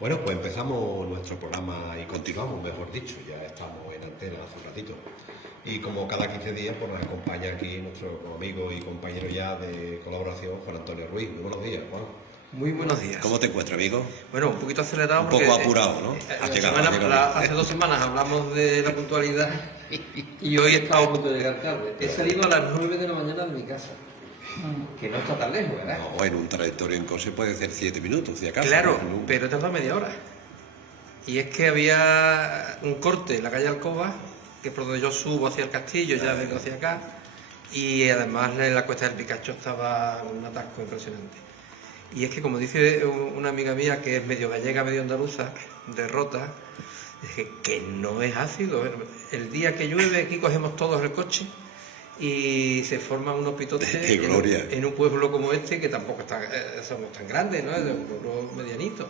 Bueno, pues empezamos nuestro programa y continuamos, mejor dicho, ya estamos en antena hace un ratito. Y como cada 15 días, pues nos acompaña aquí nuestro amigo y compañero ya de colaboración, Juan Antonio Ruiz. Muy buenos días, Juan. Muy buenos días. ¿Cómo te encuentras, amigo? Bueno, un poquito acelerado Un porque poco apurado, ¿no? Has llegado bien. hace 2 semanas hablamos de la puntualidad y hoy he estado a punto de llegar tarde. He salido a las 9 de la mañana de mi casa, que no está tan lejos, ¿verdad? No, en un trayectorio en coche puede ser 7 minutos, si acaso. Claro, ¿no? pero he tardado media hora. Y es que había un corte en la calle Alcoba, que por donde yo subo hacia el castillo, ya vengo hacia acá, y además en la cuesta del Picacho estaba un atasco impresionante. Y es que, como dice una amiga mía que es medio gallega, medio andaluza, de Rota, dije que no es ácido. El día que llueve aquí cogemos todos el coche y se forman unos pitotes ¡Qué gloria! en un pueblo como este, que tampoco somos tan grandes, ¿no? Es un pueblo medianito.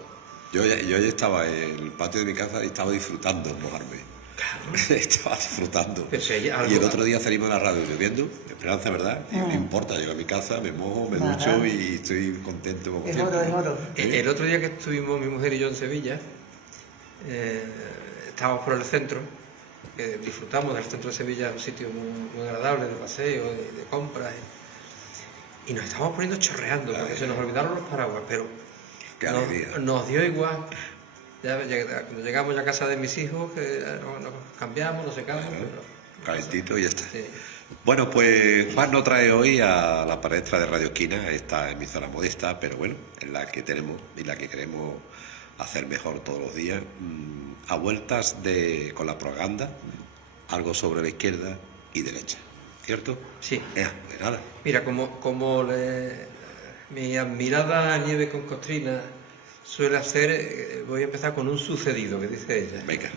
Yo ya estaba en el patio de mi casa y estaba disfrutando mojarme. Claro. Estaba disfrutando. Pero si hay Y algo- el otro día salimos a la radio lloviendo, Esperanza, ¿verdad? Y no importa, llego a mi casa, me mojo, me ducho y estoy contento como Es siempre. oro, es oro. El otro día que estuvimos mi mujer y yo en Sevilla, estábamos por el centro, disfrutamos del centro de Sevilla, un sitio muy agradable de paseo, de compras, y nos estábamos poniendo chorreando, porque se nos olvidaron los paraguas, pero ¡Qué alegría! nos dio igual. Cuando llegamos ya a casa de mis hijos, que nos cambiamos, nos secamos, Calentito y ya está. sí. Bueno, pues Juan nos trae hoy a la palestra de Radio Esquina, esta emisora modesta, pero bueno, en la que tenemos y la que queremos hacer mejor todos los días, a vueltas con la propaganda, algo sobre la izquierda y derecha, ¿cierto? Sí. Pues nada, Mira, mi admirada Nieve con Costrina suele hacer, voy a empezar con un sucedido que dice ella. venga.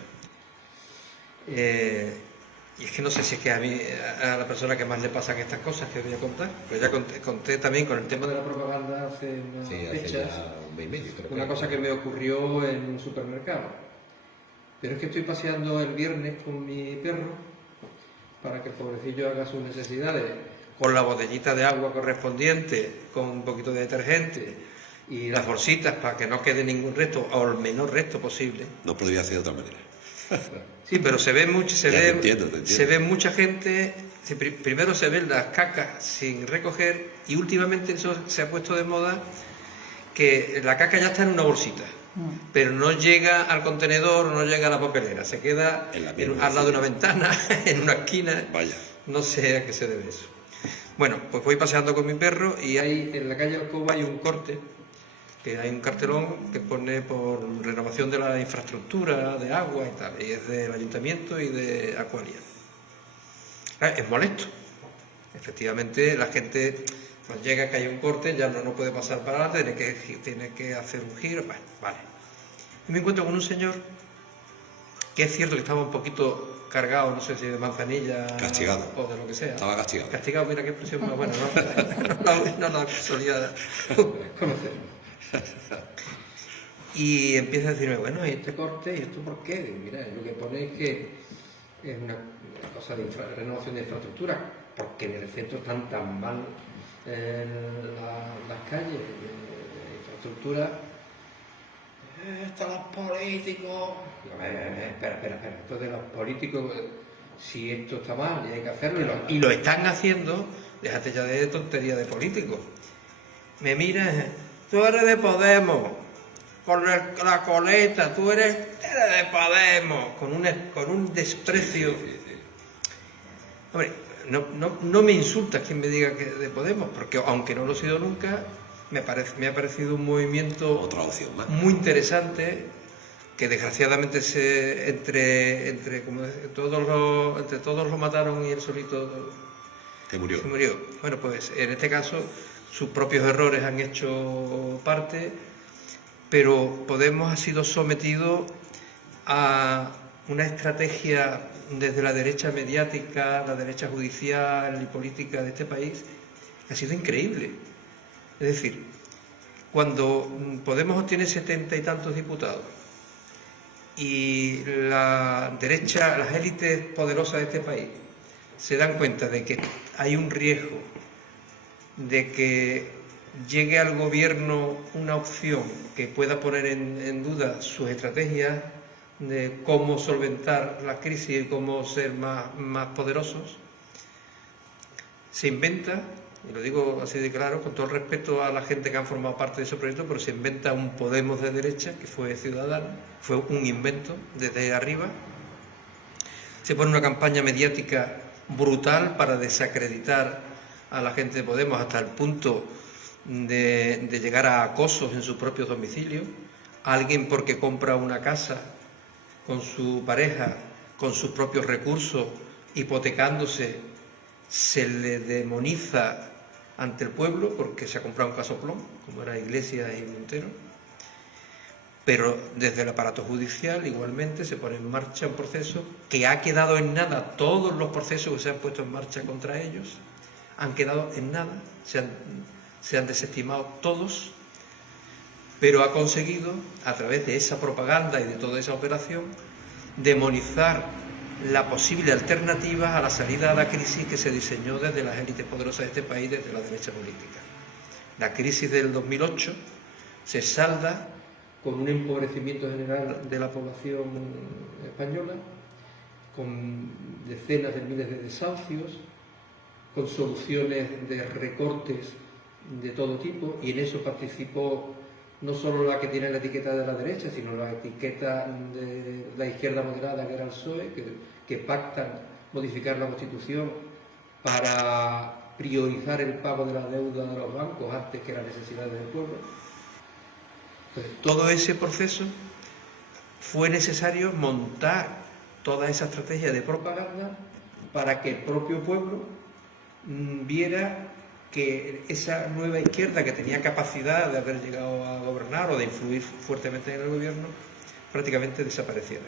Y es que no sé si es que a mí, a la persona que más le pasan estas cosas que os voy a contar, pues ya conté también con el tema de la propaganda hace unas Sí, hace fechas, ya un mes y medio, creo una cosa que me ocurrió en un supermercado. Pero es que estoy paseando el viernes con mi perro para que el pobrecillo haga sus necesidades, con la botellita de agua correspondiente, con un poquito de detergente y las bolsitas para que no quede ningún resto, o el menor resto posible. No podría ser de otra manera. Sí, pero se ve mucho, Ya te entiendo. se ve mucha gente. Primero se ven las cacas sin recoger y últimamente eso se ha puesto de moda, que la caca ya está en una bolsita, pero no llega al contenedor, no llega a la papelera, se queda En la misma al lado de una ventana, en una esquina. Vaya. No sé a qué se debe eso. Bueno, pues voy paseando con mi perro y hay en la calle Alcoba hay un corte, que hay un cartelón que pone por renovación de la infraestructura de agua y tal, y es del ayuntamiento y de Acualia. Claro, es molesto. Efectivamente, la gente pues llega que hay un corte, ya no puede pasar para adelante, tiene que hacer un giro, bueno, vale. Y me encuentro con un señor que es cierto que estaba un poquito cargado, no sé si de manzanilla Castigado. o de lo que sea. Estaba castigado. Castigado, mira qué expresión más buena, no la solía conocer. Y empieza a decirme, bueno, ¿y este corte? ¿Y esto por qué? Digo, mira, lo que pone es que es una cosa de renovación de infraestructura, porque en el centro están tan mal las calles, infraestructura. Esto los políticos. Digo, espera. Esto de los políticos, si esto está mal y hay que hacerlo, y lo están haciendo, déjate ya de tontería de políticos. Me mira, tú eres de Podemos, con la coleta, tú eres de Podemos, con un desprecio. Hombre, no me insulta quien me diga que de Podemos, porque aunque no lo he sido nunca, me ha parecido un movimiento Otra opción más. muy interesante, que desgraciadamente entre todos lo mataron y él solito Te murió. se murió. Bueno, pues en este caso sus propios errores han hecho parte, pero Podemos ha sido sometido a una estrategia desde la derecha mediática, la derecha judicial y política de este país, que ha sido increíble. Es decir, cuando Podemos obtiene 70 y tantos diputados y la derecha, las élites poderosas de este país se dan cuenta de que hay un riesgo de que llegue al gobierno una opción que pueda poner en duda sus estrategias de cómo solventar la crisis y cómo ser más poderosos, se inventa, y lo digo así de claro, con todo el respeto a la gente que han formado parte de ese proyecto, pero se inventa un Podemos de derecha, que fue Ciudadanos, fue un invento desde arriba. Se pone una campaña mediática brutal para desacreditar a la gente de Podemos hasta el punto de llegar a acosos en sus propios domicilios. Alguien porque compra una casa con su pareja, con sus propios recursos, hipotecándose, se le demoniza ante el pueblo porque se ha comprado un casoplón, como era Iglesias y Montero. Pero desde el aparato judicial igualmente se pone en marcha un proceso que ha quedado en nada. Todos los procesos que se han puesto en marcha contra ellos han quedado en nada, se han desestimado todos, pero ha conseguido, a través de esa propaganda y de toda esa operación, demonizar la posible alternativa a la salida a la crisis que se diseñó desde las élites poderosas de este país, desde la derecha política. La crisis del 2008 se salda con un empobrecimiento general de la población española, con decenas de miles de desahucios, con soluciones de recortes de todo tipo, y en eso participó no solo la que tiene la etiqueta de la derecha, sino la etiqueta de la izquierda moderada, que era el PSOE, que pactan modificar la Constitución para priorizar el pago de la deuda de los bancos antes que las necesidades del pueblo. Entonces, todo ese proceso fue necesario montar toda esa estrategia de propaganda para que el propio pueblo viera que esa nueva izquierda, que tenía capacidad de haber llegado a gobernar o de influir fuertemente en el gobierno, prácticamente desapareciera.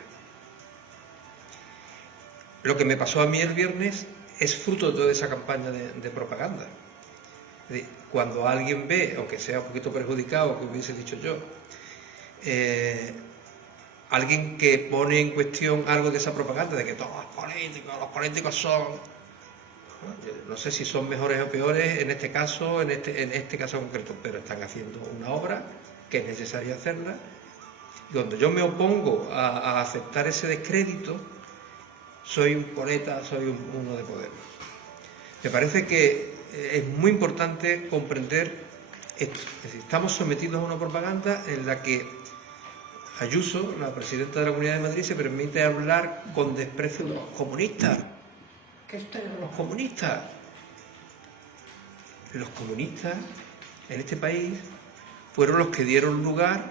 Lo que me pasó a mí el viernes es fruto de toda esa campaña de propaganda. Cuando alguien ve, aunque sea un poquito perjudicado, que hubiese dicho yo, alguien que pone en cuestión algo de esa propaganda, de que todos los políticos son, no sé si son mejores o peores en este caso, en este caso concreto, pero están haciendo una obra que es necesaria hacerla, y cuando yo me opongo a aceptar ese descrédito, soy un coleta, soy uno de Podemos. Me parece que es muy importante comprender esto. Es decir, estamos sometidos a una propaganda en la que Ayuso, la presidenta de la Comunidad de Madrid, se permite hablar con desprecio de los comunistas. ¿Qué están los comunistas? Los comunistas en este país fueron los que dieron lugar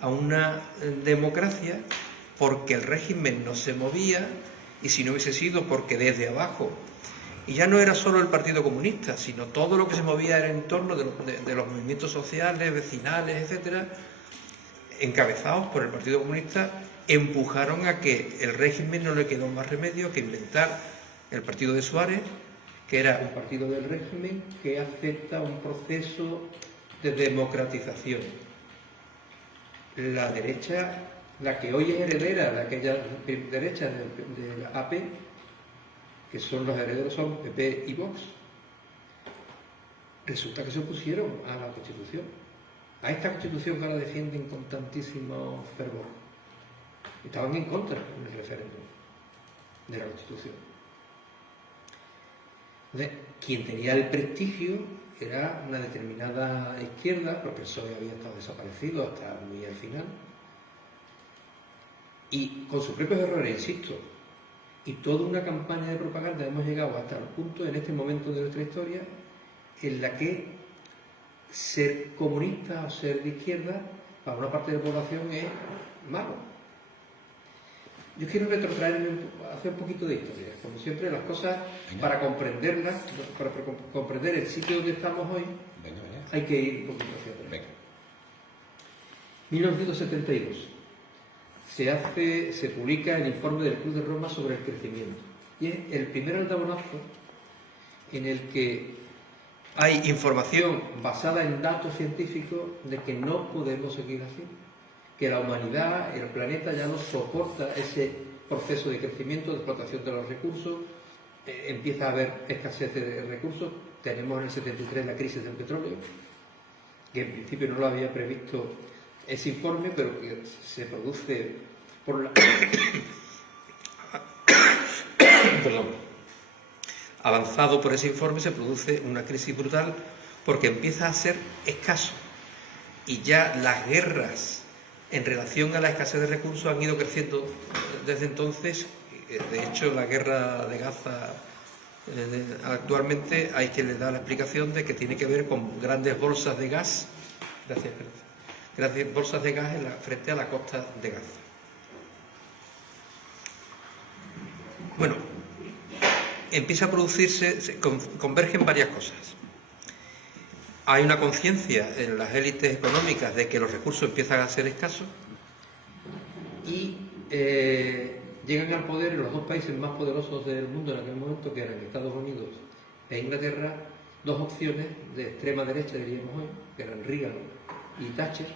a una democracia, porque el régimen no se movía, y si no hubiese sido porque desde abajo, y ya no era solo el Partido Comunista, sino todo lo que se movía en el entorno de los movimientos sociales, vecinales, etcétera, encabezados por el Partido Comunista, empujaron a que el régimen no le quedó más remedio que inventar el partido de Suárez, que era un partido del régimen que acepta un proceso de democratización. La derecha, la que hoy es heredera de aquella derecha del AP, que son los herederos, son PP y Vox, resulta que se opusieron a la Constitución, a esta Constitución que ahora defienden con tantísimo fervor. Estaban en contra en el referéndum de la Constitución. Entonces, quien tenía el prestigio era una determinada izquierda, porque el PSOE había estado desaparecido hasta muy al final, y con sus propios errores, insisto, y toda una campaña de propaganda, hemos llegado hasta el punto en este momento de nuestra historia en la que ser comunista o ser de izquierda para una parte de la población es malo. Yo quiero retrotraerme, hacer un poquito de historia, como siempre las cosas, para comprenderlas, para comprender el sitio donde estamos hoy, hay que ir un poquito hacia atrás. 1972 se publica el informe del Club de Roma sobre el crecimiento, y es el primer aldabonazo en el que hay información basada en datos científicos de que no podemos seguir así, que la humanidad, el planeta ya no soporta ese proceso de crecimiento, de explotación de los recursos, empieza a haber escasez de recursos, tenemos en el 73 la crisis del petróleo, que en principio no lo había previsto ese informe, pero que se produce por la... Perdón. Avanzado por ese informe, se produce una crisis brutal porque empieza a ser escaso. Y ya las guerras en relación a la escasez de recursos han ido creciendo desde entonces. De hecho, la guerra de Gaza actualmente hay que le dar la explicación de que tiene que ver con grandes bolsas de gas, grandes bolsas de gas frente a la costa de Gaza. Bueno, empieza a producirse, convergen varias cosas. Hay una conciencia en las élites económicas de que los recursos empiezan a ser escasos y llegan al poder en los dos países más poderosos del mundo en aquel momento, que eran Estados Unidos e Inglaterra, dos opciones de extrema derecha, diríamos hoy, que eran Reagan y Thatcher,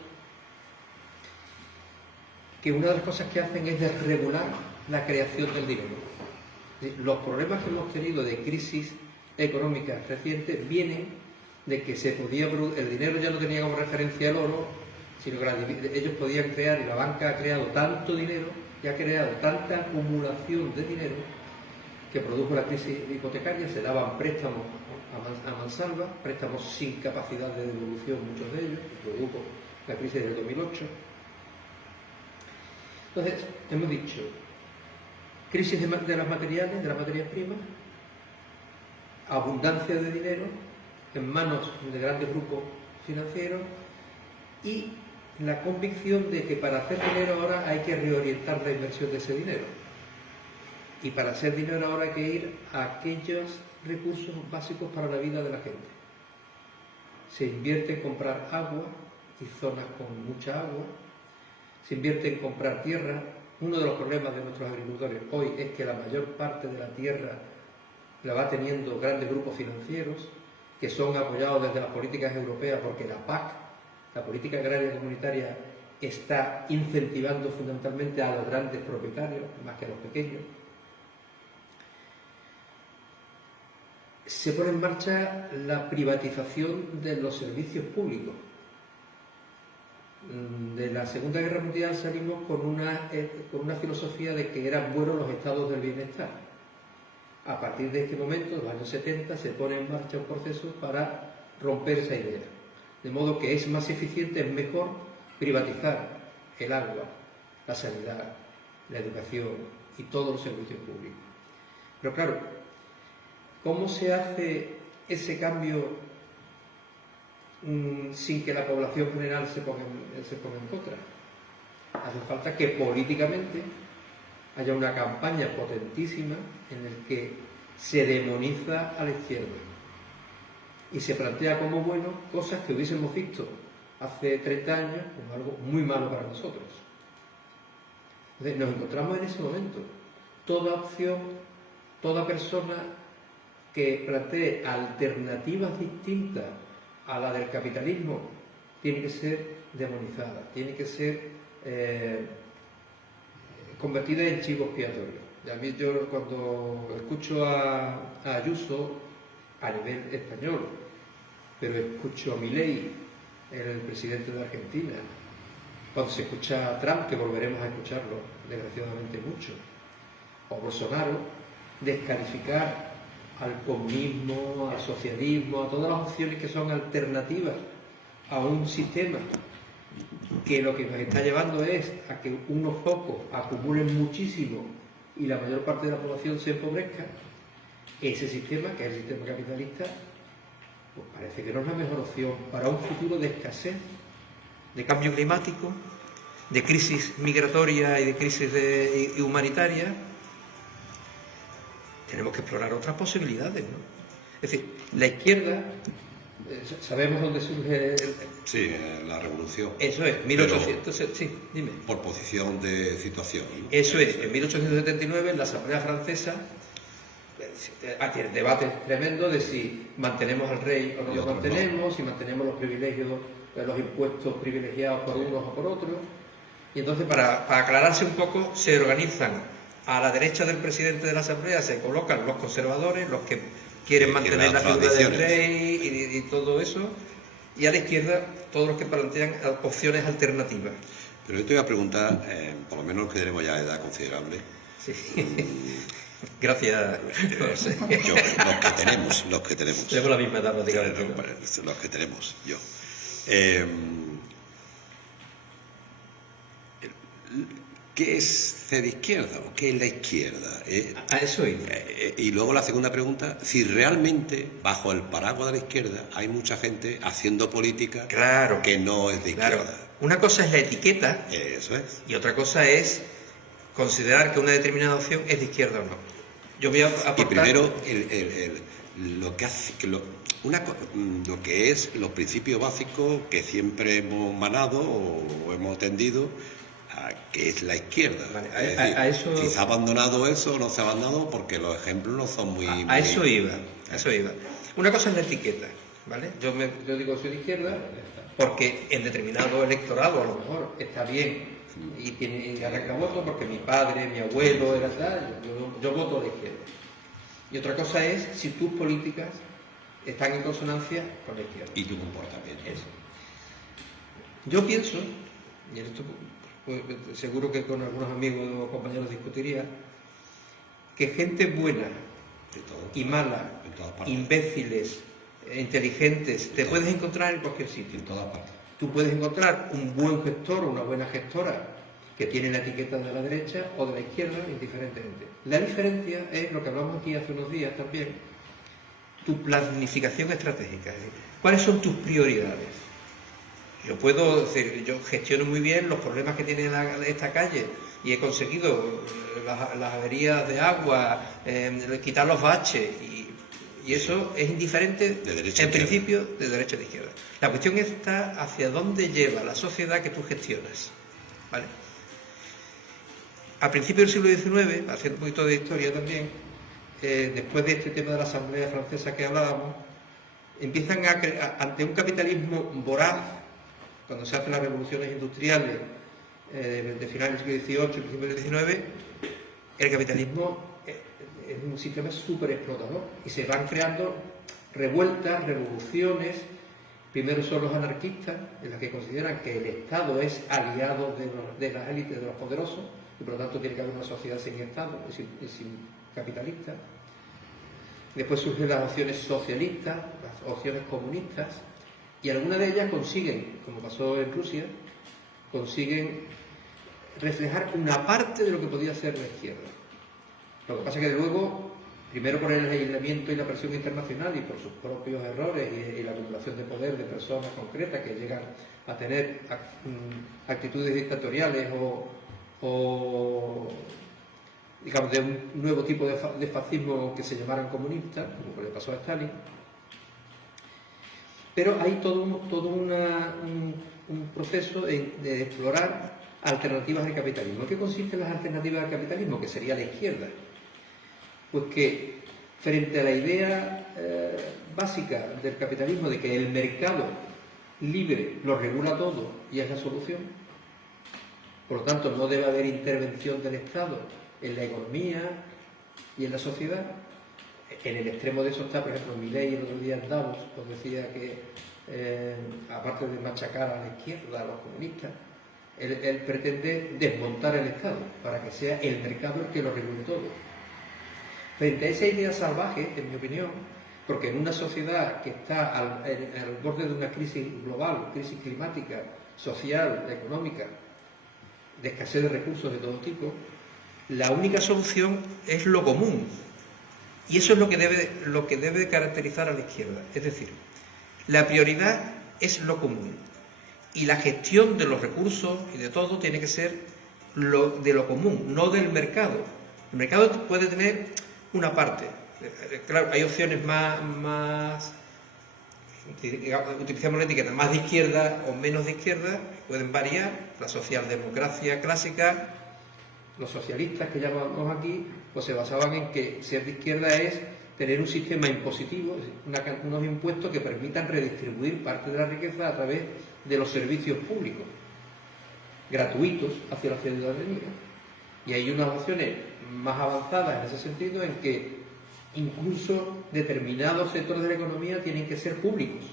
que una de las cosas que hacen es desregular la creación del dinero. Los problemas que hemos tenido de crisis económica recientes vienen de que el dinero ya no tenía como referencia el oro, sino que ellos podían crear, y la banca ha creado tanto dinero y ha creado tanta acumulación de dinero que produjo la crisis hipotecaria. Se daban préstamos a mansalva, préstamos sin capacidad de devolución, muchos de ellos, que produjo la crisis del 2008. Entonces, hemos dicho, crisis de las materiales, de las materias primas, abundancia de dinero en manos de grandes grupos financieros y la convicción de que para hacer dinero ahora hay que reorientar la inversión de ese dinero. Y para hacer dinero ahora hay que ir a aquellos recursos básicos para la vida de la gente. Se invierte en comprar agua y zonas con mucha agua, se invierte en comprar tierra. Uno de los problemas de nuestros agricultores hoy es que la mayor parte de la tierra la va teniendo grandes grupos financieros que son apoyados desde las políticas europeas, porque la PAC, la Política Agraria Comunitaria, está incentivando fundamentalmente a los grandes propietarios más que a los pequeños. Se pone en marcha la privatización de los servicios públicos. De la Segunda Guerra Mundial salimos con una filosofía de que eran buenos los estados del bienestar. A partir de este momento, en los años 70, se pone en marcha un proceso para romper esa idea. De modo que es más eficiente, es mejor privatizar el agua, la sanidad, la educación y todos los servicios públicos. Pero claro, ¿cómo se hace ese cambio sin que la población general se ponga en contra? Hace falta que políticamente haya una campaña potentísima en la que se demoniza a la izquierda y se plantea como bueno cosas que hubiésemos visto hace 30 años como algo muy malo para nosotros. Entonces, nos encontramos en ese momento. Toda opción, toda persona que plantee alternativas distintas a la del capitalismo tiene que ser demonizada, tiene que ser convertida en chivo expiatorio. Y a mí, yo cuando escucho a Ayuso a nivel español, pero escucho a Milei, el presidente de Argentina, cuando se escucha a Trump, que volveremos a escucharlo desgraciadamente mucho, o Bolsonaro, descalificar al comunismo, al socialismo, a todas las opciones que son alternativas a un sistema que lo que nos está llevando es a que unos pocos acumulen muchísimo y la mayor parte de la población se empobrezca. Ese sistema, que es el sistema capitalista, pues parece que no es la mejor opción para un futuro de escasez, de cambio climático, de crisis migratoria y de crisis humanitaria. Tenemos que explorar otras posibilidades, ¿no? Es decir, la izquierda, sabemos dónde surge Sí, la revolución. Eso es, 1800, sí, dime. Por posición de situación, ¿no? Eso es, en 1879 en la Asamblea Francesa hay debates tremendos de si mantenemos al rey o no lo mantenemos, si mantenemos los privilegios, los impuestos privilegiados por unos o por otros. Y entonces, para aclararse un poco, se organizan a la derecha del presidente de la Asamblea, se colocan los conservadores, los que quieren mantener la figura del rey y todo eso, y a la izquierda todos los que plantean opciones alternativas. Pero yo te voy a preguntar, por lo menos los que tenemos ya edad considerable. Sí. Gracias. Yo, los que tenemos. Tenemos la misma edad, prácticamente. Los que tenemos, yo. ¿Qué es ser izquierda o qué es la izquierda? A eso iba. Y luego la segunda pregunta, si realmente bajo el paraguas de la izquierda hay mucha gente haciendo política Claro. que no es de izquierda. Claro. Una cosa es la etiqueta Eso es. y otra cosa es considerar que una determinada opción es de izquierda o no. Yo voy a aportar... Y primero, lo que hace, lo que es los principios básicos que siempre hemos manado o hemos tendido a que es la izquierda. Vale, es decir, a eso... si se ha abandonado eso o no se ha abandonado, porque los ejemplos no son muy... A eso iba. Una cosa es la etiqueta, ¿vale? Yo digo soy de izquierda porque en determinado electorado a lo mejor está bien y arranca voto porque mi padre, mi abuelo era tal, yo voto a la izquierda. Y otra cosa es si tus políticas están en consonancia con la izquierda. Y tu comportamiento. Eso. Yo pienso, y en esto pues, seguro que con algunos amigos o compañeros discutiría, que gente buena y mala, imbéciles, inteligentes, te puedes encontrar en cualquier sitio. En todas partes. Tú puedes encontrar un buen gestor o una buena gestora que tiene la etiqueta de la derecha o de la izquierda, indiferentemente. La diferencia es lo que hablamos aquí hace unos días también, tu planificación estratégica. Es decir, ¿cuáles son tus prioridades? Yo puedo decir, yo gestiono muy bien los problemas que tiene esta calle y he conseguido las averías de agua, quitar los baches y eso es indiferente en principio de derecha a de izquierda. La cuestión está hacia dónde lleva la sociedad que tú gestionas, ¿vale? A principios del siglo XIX, haciendo un poquito de historia también, después de este tema de la Asamblea Francesa que hablábamos, empiezan ante un capitalismo voraz, cuando se hacen las revoluciones industriales de finales del siglo XVIII y principios del XIX, el capitalismo es un sistema súper explotador y se van creando revueltas, revoluciones. Primero son los anarquistas, en las que consideran que el Estado es aliado de las élites, de los poderosos, y por lo tanto tiene que haber una sociedad sin Estado, sin capitalista. Después surgen las opciones socialistas, las opciones comunistas, y algunas de ellas consiguen, como pasó en Rusia, consiguen reflejar una parte de lo que podía ser la izquierda. Lo que pasa es que luego, primero por el aislamiento y la presión internacional y por sus propios errores y la acumulación de poder de personas concretas que llegan a tener actitudes dictatoriales o digamos de un nuevo tipo de fascismo que se llamaran comunistas, como le pasó a Stalin. Pero hay todo un proceso de explorar alternativas al capitalismo. ¿En qué consisten las alternativas al capitalismo? Que sería la izquierda. Pues que frente a la idea básica del capitalismo de que el mercado libre lo regula todo y es la solución, por lo tanto no debe haber intervención del Estado en la economía y en la sociedad. En el extremo de eso está, por ejemplo, Milei el otro día en Davos, pues decía que aparte de machacar a la izquierda, a los comunistas, él pretende desmontar el Estado para que sea el mercado el que lo regule todo. Frente a esa idea salvaje, en mi opinión, porque en una sociedad que está al borde de una crisis global, crisis climática, social, económica, de escasez de recursos de todo tipo, la única solución es lo común. Y eso es lo que debe caracterizar a la izquierda. Es decir, la prioridad es lo común. Y la gestión de los recursos y de todo tiene que ser de lo común, no del mercado. El mercado puede tener una parte. Claro, hay opciones más utilizamos la etiqueta, más de izquierda o menos de izquierda, pueden variar. La socialdemocracia clásica, los socialistas que llamamos aquí, pues se basaban en que ser de izquierda es tener un sistema impositivo, unos impuestos que permitan redistribuir parte de la riqueza a través de los servicios públicos, gratuitos hacia la ciudadanía. Y hay unas opciones más avanzadas en ese sentido en que incluso determinados sectores de la economía tienen que ser públicos.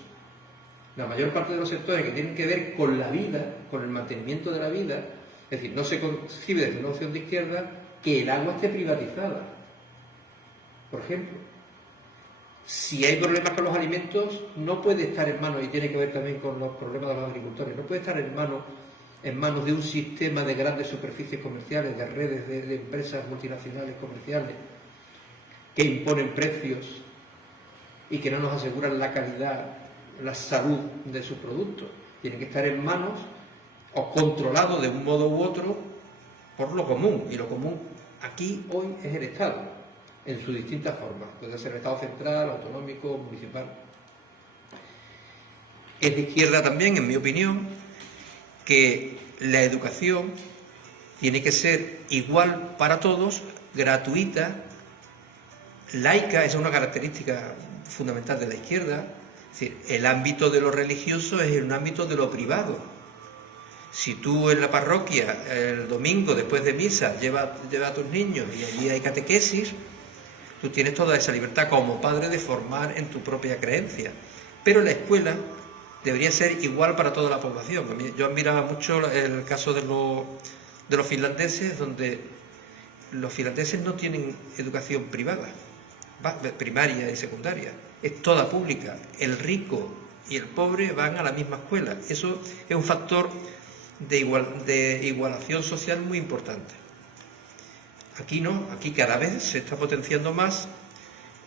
La mayor parte de los sectores que tienen que ver con la vida, con el mantenimiento de la vida, es decir, no se concibe desde una opción de izquierda que el agua esté privatizada. Por ejemplo, si hay problemas con los alimentos, no puede estar en manos, y tiene que ver también con los problemas de los agricultores, no puede estar en manos de un sistema de grandes superficies comerciales, de redes de empresas multinacionales comerciales que imponen precios y que no nos aseguran la calidad, la salud de sus productos. Tienen que estar en manos o controlados de un modo u otro por lo común, y lo común aquí hoy es el Estado, en sus distintas formas. Puede ser el Estado central, autonómico, municipal. Es de izquierda también, en mi opinión, que la educación tiene que ser igual para todos, gratuita, laica. Esa es una característica fundamental de la izquierda. Es decir, el ámbito de lo religioso es un ámbito de lo privado. Si tú en la parroquia el domingo después de misa llevas a tus niños y allí hay catequesis, tú tienes toda esa libertad como padre de formar en tu propia creencia. Pero la escuela debería ser igual para toda la población. Yo admiraba mucho el caso de los finlandeses, donde los finlandeses no tienen educación privada, primaria y secundaria, es toda pública. El rico y el pobre van a la misma escuela. Eso es un factor de igualación social muy importante. Aquí no, aquí cada vez se está potenciando más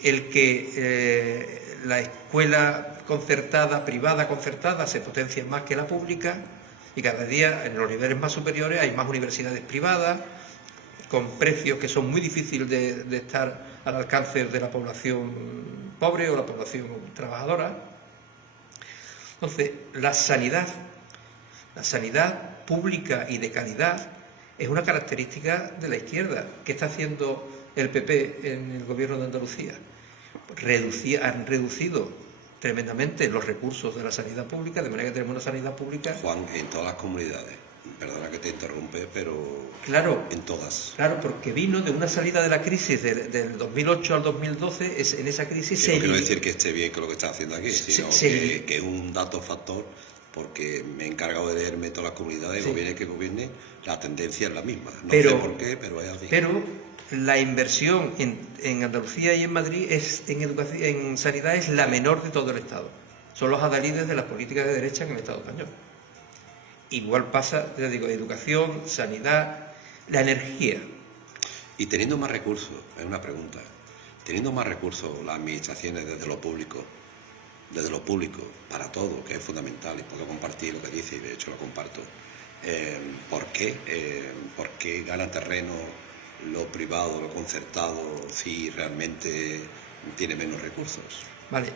el que la escuela concertada, privada concertada, se potencia más que la pública, y cada día en los niveles más superiores hay más universidades privadas con precios que son muy difíciles de estar al alcance de la población pobre o la población trabajadora. Entonces, la sanidad pública y de calidad es una característica de la izquierda. ¿Qué está haciendo el PP en el gobierno de Andalucía? Han reducido tremendamente los recursos de la sanidad pública, de manera que tenemos una sanidad pública... Juan, en todas las comunidades, perdona que te interrumpe, pero claro, en todas. Claro, porque vino de una salida de la crisis del 2008 al 2012, en esa crisis... No quiero decir que esté bien con lo que está haciendo aquí, sino que es un dato factor, porque me he encargado de leerme todas las comunidades, gobierne que gobierne, la tendencia es la misma. No sé por qué, pero es así. Pero la inversión en Andalucía y en Madrid en sanidad es la menor de todo el Estado. Son los adalides de las políticas de derecha en el Estado español. Igual pasa, ya digo, educación, sanidad, la energía. Y teniendo más recursos, es una pregunta, teniendo más recursos las administraciones desde lo público, para todo, que es fundamental, y puedo compartir lo que dice, y de hecho lo comparto, ¿por qué gana terreno lo privado, lo concertado, si realmente tiene menos recursos? Vale,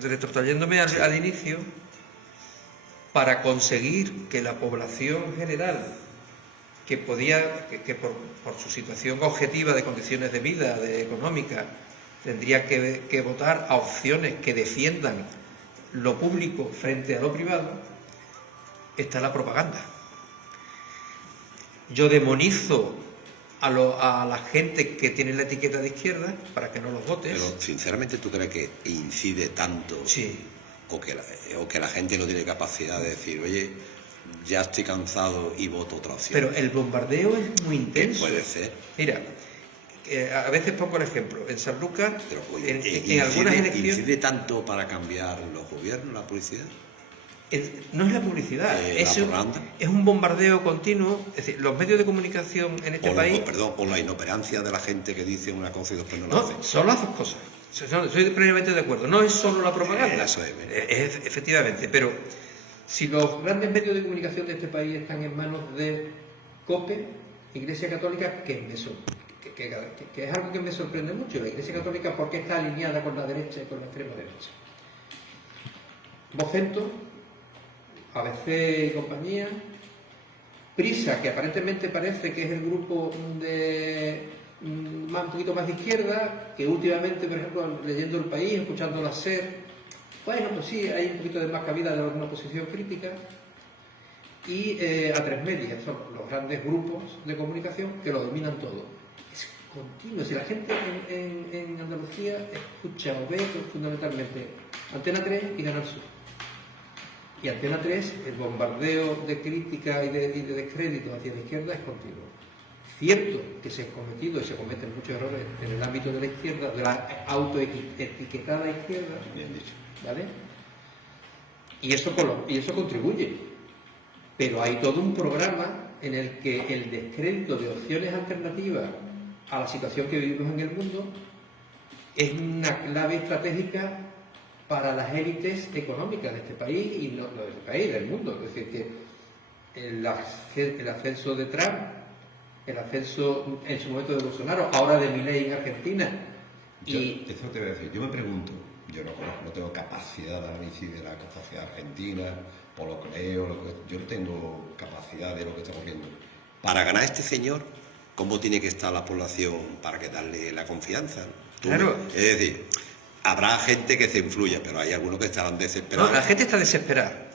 retrotrayéndome al inicio, para conseguir que la población general, que por su situación objetiva de condiciones de vida, económica, tendría que votar a opciones que defiendan lo público frente a lo privado, está la propaganda. Yo demonizo a la gente que tiene la etiqueta de izquierda para que no los votes. Pero sinceramente, ¿tú crees que incide tanto? Sí. O que la gente no tiene capacidad de decir, oye, ya estoy cansado y voto otra opción? Pero el bombardeo es muy intenso. Puede ser. Mira, a veces pongo el ejemplo. En Sanlúcar, en algunas elecciones... ¿Incide tanto para cambiar los gobiernos, la publicidad? No es la publicidad, es un bombardeo continuo. Es decir, los medios de comunicación en este país... O la inoperancia de la gente que dice una cosa y después no la hace. Son las dos cosas. Estoy plenamente de acuerdo. No es solo la propaganda. Eso es. Efectivamente, pero si los grandes medios de comunicación de este país están en manos de COPE, Iglesia Católica, que es algo que me sorprende mucho. La Iglesia Católica, ¿por qué está alineada con la derecha y con la extrema derecha? Vocento, ABC y compañía, Prisa, que aparentemente parece que es el grupo un poquito más de izquierda, que últimamente, por ejemplo, leyendo El País, escuchando la SER, bueno, pues sí, hay un poquito de más cabida de alguna posición crítica, y A3 Media, son los grandes grupos de comunicación que lo dominan todo. Es continuo. Si la gente en Andalucía escucha o ve fundamentalmente Antena 3 y Canal Sur. Y Antena 3, el bombardeo de crítica y de descrédito hacia la izquierda es continuo. Cierto que se han cometido y se cometen muchos errores en el ámbito de la izquierda, de la autoetiquetada izquierda, Bien dicho. ¿vale? Y eso contribuye. Pero hay todo un programa en el que el descrédito de opciones alternativas a la situación que vivimos en el mundo es una clave estratégica para las élites económicas de este país y no de este país, del mundo. Es decir, que el ascenso de Trump, el ascenso en su momento de Bolsonaro, ahora de Milei en Argentina. Eso te voy a decir, yo me pregunto, yo no conozco, no tengo capacidad de análisis de la sociedad argentina, o lo que leo, yo no tengo capacidad de lo que está ocurriendo. Para ganar este señor, ¿cómo tiene que estar la población para que darle la confianza? Claro. Es decir, habrá gente que se influya, pero hay algunos que estarán desesperados. No, la gente está desesperada,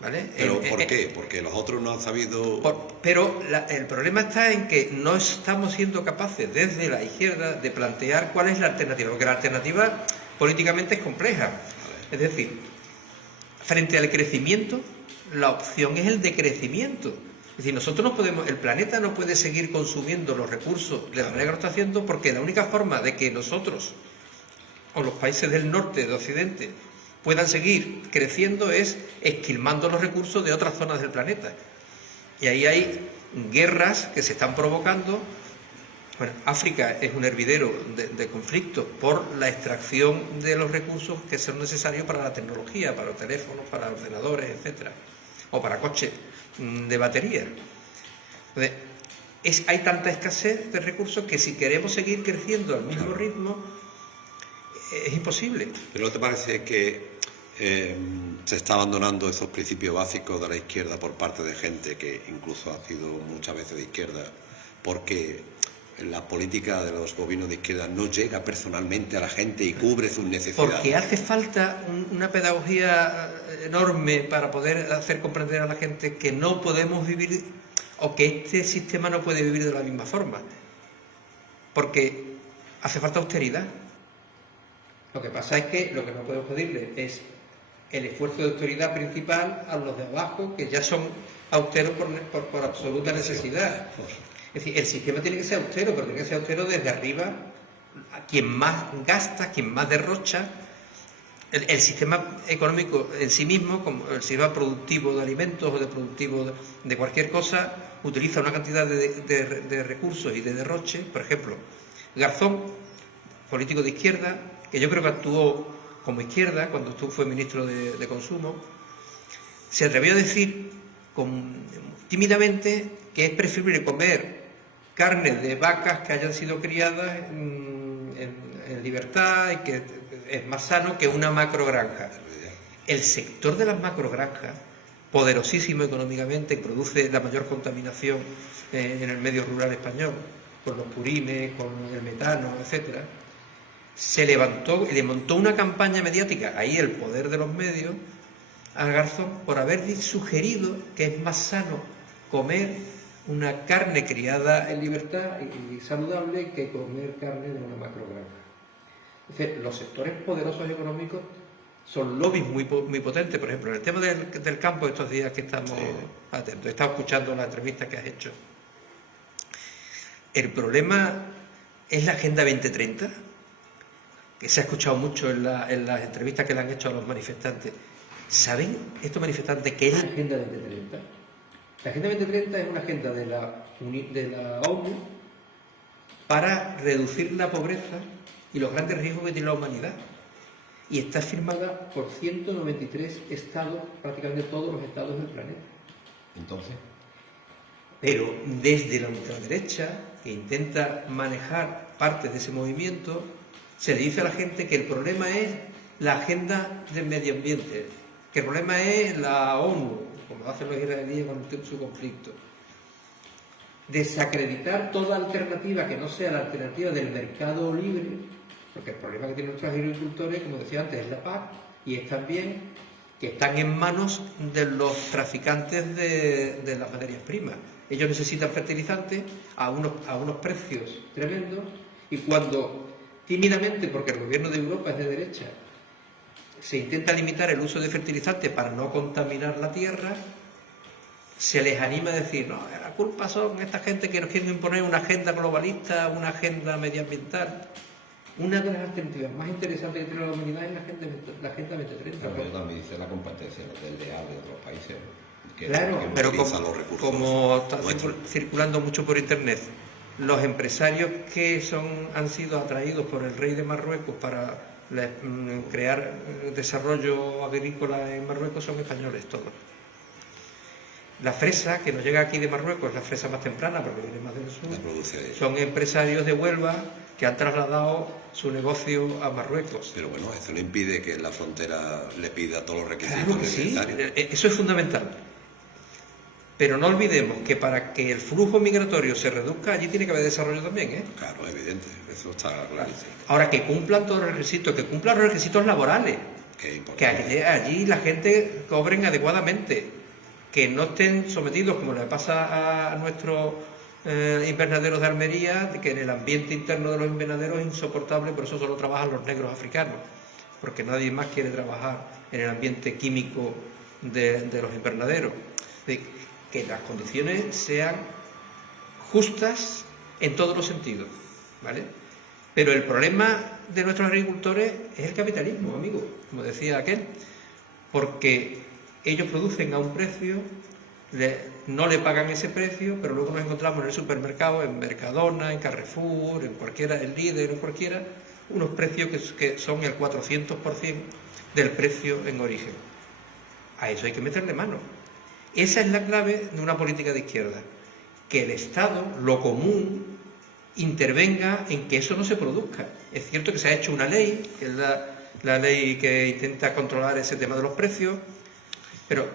¿vale? ¿Pero por qué? Porque los otros no han sabido... Pero el problema está en que no estamos siendo capaces desde la izquierda de plantear cuál es la alternativa, porque la alternativa políticamente es compleja. Es decir, frente al crecimiento, la opción es el decrecimiento. Es decir, nosotros no podemos, el planeta no puede seguir consumiendo los recursos de la manera que lo está haciendo, porque la única forma de que nosotros o los países del norte, de Occidente, puedan seguir creciendo es esquilmando los recursos de otras zonas del planeta. Y ahí hay guerras que se están provocando. Bueno, África es un hervidero de conflictos por la extracción de los recursos que son necesarios para la tecnología, para los teléfonos, para ordenadores, etcétera, o para coches de batería. Entonces, hay tanta escasez de recursos que si queremos seguir creciendo al mismo ritmo, es imposible. ¿Pero no te parece que se está abandonando esos principios básicos de la izquierda por parte de gente que incluso ha sido muchas veces de izquierda, porque la política de los gobiernos de izquierda no llega personalmente a la gente y cubre sus necesidades? Porque hace falta una pedagogía enorme para poder hacer comprender a la gente que no podemos vivir, o que este sistema no puede vivir de la misma forma, porque hace falta austeridad. Lo que pasa es que lo que no podemos pedirle es el esfuerzo de austeridad principal a los de abajo, que ya son austeros por absoluta necesidad. Es decir, el sistema tiene que ser austero, pero tiene que ser austero desde arriba, a quien más gasta, quien más derrocha. El sistema económico en sí mismo, como el sistema productivo de alimentos o de productivo de cualquier cosa, utiliza una cantidad de recursos y de derroche. Por ejemplo, Garzón, político de izquierda, que yo creo que actuó como izquierda cuando fue ministro de Consumo, se atrevió a decir tímidamente que es preferible comer carne de vacas que hayan sido criadas en libertad y que es más sano que una macrogranja. El sector de las macrogranjas, poderosísimo económicamente, produce la mayor contaminación en el medio rural español, con los purines, con el metano, etcétera. Se levantó y le montó una campaña mediática, ahí el poder de los medios, a Garzón por haber sugerido que es más sano comer una carne criada en libertad y saludable que comer carne de una macrogranja. Entonces, los sectores poderosos económicos son lobbies muy potentes. Por ejemplo, en el tema del campo, estos días que estamos atentos, he estado escuchando las entrevistas que has hecho. El problema es la Agenda 2030, que se ha escuchado mucho en las entrevistas que le han hecho a los manifestantes. ¿Saben estos manifestantes qué es la Agenda 2030? La Agenda 2030 es una agenda de la ONU para reducir la pobreza y los grandes riesgos que tiene la humanidad. Y está firmada por 193 estados, prácticamente todos los estados del planeta. Entonces, pero desde la ultraderecha, que intenta manejar parte de ese movimiento, se le dice a la gente que el problema es la agenda del medio ambiente, que el problema es la ONU, como hacen los israelíes con su conflicto. Desacreditar toda alternativa que no sea la alternativa del mercado libre, porque el problema que tienen nuestros agricultores, como decía antes, es la PAC, y es también que están en manos de los traficantes de las materias primas. Ellos necesitan fertilizantes a unos precios tremendos, y cuando tímidamente, porque el gobierno de Europa es de derecha, se intenta limitar el uso de fertilizantes para no contaminar la tierra, se les anima a decir, no, la culpa son esta gente que nos quieren imponer una agenda globalista, una agenda medioambiental. Una de las alternativas más interesantes que tiene la humanidad es la Agenda 2030. Pero yo también dice la competencia desleal de otros países. Claro, pero como está nuestros. circulando mucho por internet, los empresarios que han sido atraídos por el rey de Marruecos para crear desarrollo agrícola en Marruecos son españoles todos. La fresa que nos llega aquí de Marruecos es la fresa más temprana porque viene más del sur. Son empresarios de Huelva que han trasladado su negocio a Marruecos. Pero bueno, eso no impide que en la frontera le pida todos los requisitos Claro que sí, necesarios. eso es fundamental. Pero no olvidemos que para que el flujo migratorio se reduzca, allí tiene que haber desarrollo también, ¿eh? Claro, evidente, eso está clarísimo. Ahora, que cumplan todos los requisitos, que cumplan los requisitos laborales, que allí la gente cobren adecuadamente, que no estén sometidos, como le pasa a nuestros invernaderos de Almería, que en el ambiente interno de los invernaderos es insoportable, por eso solo trabajan los negros africanos, porque nadie más quiere trabajar en el ambiente químico de los invernaderos. Que las condiciones sean justas en todos los sentidos, ¿vale? Pero el problema de nuestros agricultores es el capitalismo, amigo, como decía aquel, porque ellos producen a un precio, no le pagan ese precio, pero luego nos encontramos en el supermercado, en Mercadona, en Carrefour, en cualquiera, en Líder, en cualquiera, unos precios que son el 400% del precio en origen. A eso hay que meterle mano. Esa es la clave de una política de izquierda, que el Estado, lo común, intervenga en que eso no se produzca. Es cierto que se ha hecho una ley, que es la ley que intenta controlar ese tema de los precios, pero,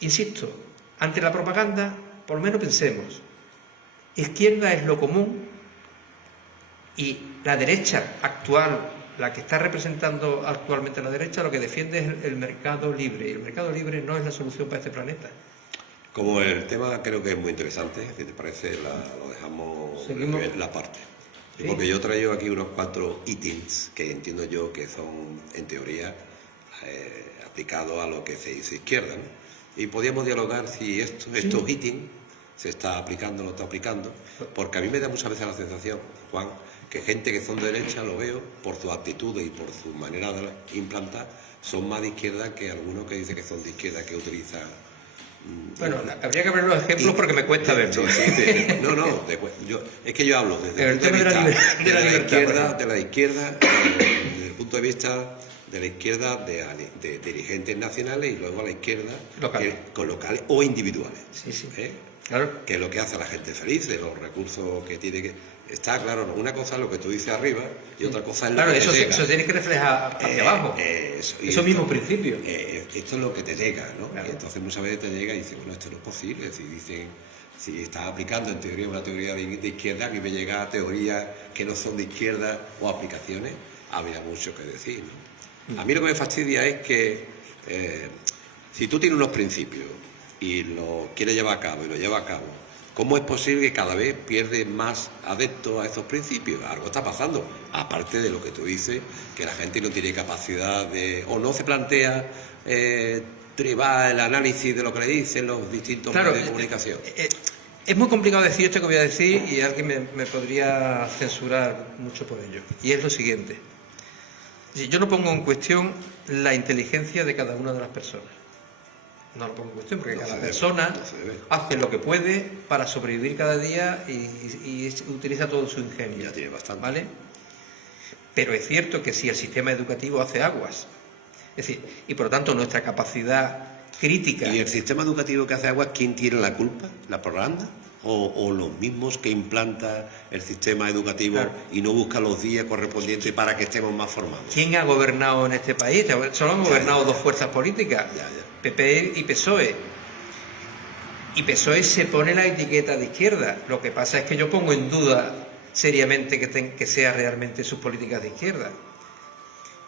insisto, ante la propaganda, por lo menos pensemos, izquierda es lo común y la derecha actual, la que está representando actualmente la derecha, lo que defiende es el mercado libre. Y el mercado libre no es la solución para este planeta. Como el tema creo que es muy interesante, si te parece, lo dejamos en la parte. ¿Sí? Porque yo traigo aquí unos 4 ítems que entiendo yo que son, en teoría, aplicados a lo que se dice izquierda, ¿no? Y podríamos dialogar si estos ítems se está aplicando o no está aplicando, porque a mí me da muchas veces la sensación, Juan, que gente que son de derecha, lo veo, por sus actitudes y por su manera de implantar, son más de izquierda que algunos que dicen que son de izquierda, que utilizan... Bueno, habría que ver los ejemplos porque me cuesta verlo. Es que yo hablo desde el punto de vista de la izquierda, desde el punto de vista de la izquierda de dirigentes nacionales y luego a la izquierda locales o individuales. Sí. Claro. Que es lo que hace a la gente feliz, de los recursos que tiene que... Está claro, una cosa es lo que tú dices arriba y otra cosa es lo que te llega. Eso tiene que reflejar hacia abajo. Esos mismos principios. Esto es lo que te llega, ¿no? Claro. Y entonces muchas veces te llega y dices, bueno, esto no es posible. Si estás aplicando en teoría una teoría de izquierda, a mí me llega teorías que no son de izquierda o aplicaciones, habría mucho que decir, ¿no? A mí lo que me fastidia es que si tú tienes unos principios y lo quieres llevar a cabo y lo llevas a cabo, ¿cómo es posible que cada vez pierdes más adeptos a esos principios? Algo está pasando, aparte de lo que tú dices, que la gente no tiene capacidad o no se plantea tribar el análisis de lo que le dicen los distintos medios de comunicación. Es muy complicado decir esto que voy a decir y alguien me podría censurar mucho por ello. Y es lo siguiente. Yo no pongo en cuestión la inteligencia de cada una de las personas. No lo pongo en cuestión porque cada persona hace lo que puede para sobrevivir cada día y utiliza todo su ingenio. Ya tiene bastante. ¿Vale? Pero es cierto que si el sistema educativo hace aguas, es decir, y por lo tanto nuestra capacidad crítica... ¿Y el sistema educativo que hace aguas, quién tiene la culpa? ¿La propaganda? ¿O los mismos que implanta el sistema educativo y no busca los días correspondientes para que estemos más formados? ¿Quién ha gobernado en este país? Solo han gobernado dos fuerzas políticas, PP y PSOE. Y PSOE se pone la etiqueta de izquierda. Lo que pasa es que yo pongo en duda seriamente que sea realmente sus políticas de izquierda.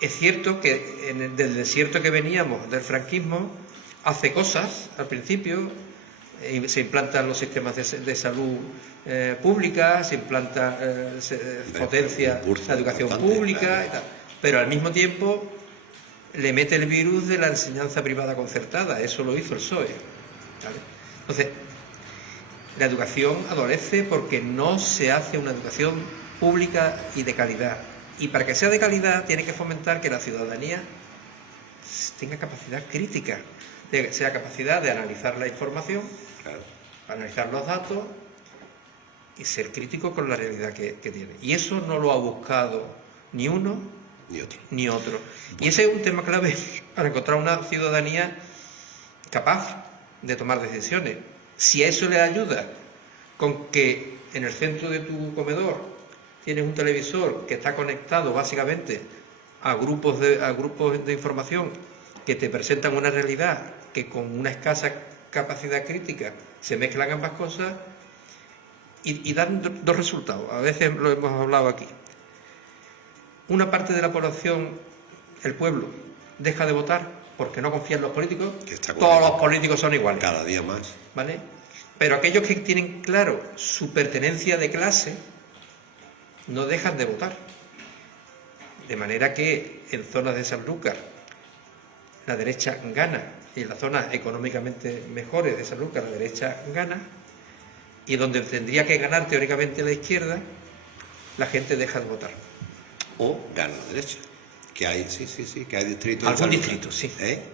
Es cierto que del desierto que veníamos, del franquismo, hace cosas al principio, se implantan los sistemas de salud pública, se implanta, se potencia la educación pública, y tal. Pero al mismo tiempo le mete el virus de la enseñanza privada concertada. Eso lo hizo el PSOE, ¿vale? Entonces, la educación adolece porque no se hace una educación pública y de calidad. Y para que sea de calidad tiene que fomentar que la ciudadanía tenga capacidad crítica, sea capacidad de analizar la información, Claro. analizar los datos y ser crítico con la realidad que tiene. Y eso no lo ha buscado ni uno Ni otro. ni otro. Y ese es un tema clave para encontrar una ciudadanía capaz de tomar decisiones. Si a eso le ayuda con que en el centro de tu comedor tienes un televisor que está conectado básicamente a grupos de información que te presentan una realidad que con una escasa capacidad crítica se mezclan ambas cosas y dan dos resultados. A veces lo hemos hablado aquí. Una parte de la población, el pueblo, deja de votar porque no confía en los políticos. Todos los políticos son iguales. Cada día más. ¿Vale? Pero aquellos que tienen claro su pertenencia de clase no dejan de votar. De manera que en zonas de Sanlúcar la derecha gana y en las zonas económicamente mejores de Sanlúcar la derecha gana, y donde tendría que ganar teóricamente la izquierda, la gente deja de votar. O gana la derecha. Que hay, sí, que hay distritos. Algún distrito, sí.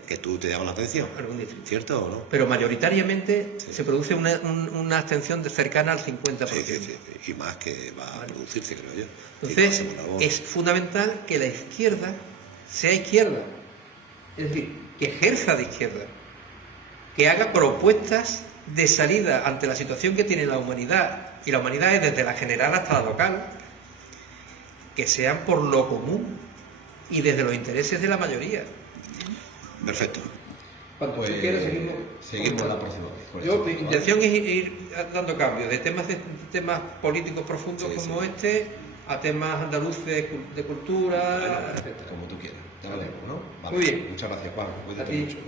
Que tú te llamas la atención. Algún distrito. ¿Cierto o no? Pero mayoritariamente Sí. se produce una abstención cercana al 50%. Sí. Y más que va a producirse, creo yo. Entonces, es fundamental que la izquierda sea izquierda. Es decir, que ejerza de izquierda. Que haga propuestas de salida ante la situación que tiene la humanidad. Y la humanidad es desde la general hasta la local. Que sean por lo común y desde los intereses de la mayoría. Perfecto. Cuando Pues, tú quieras, seguimos la próxima vez. Mi intención es ir dando cambios de temas políticos profundos Sí, como sí. este a temas andaluces de cultura, Bueno, etcétera. como tú quieras. Ya veremos, ¿no? Vale. Muy bien. Muchas gracias, Juan. Cuídate A ti. mucho.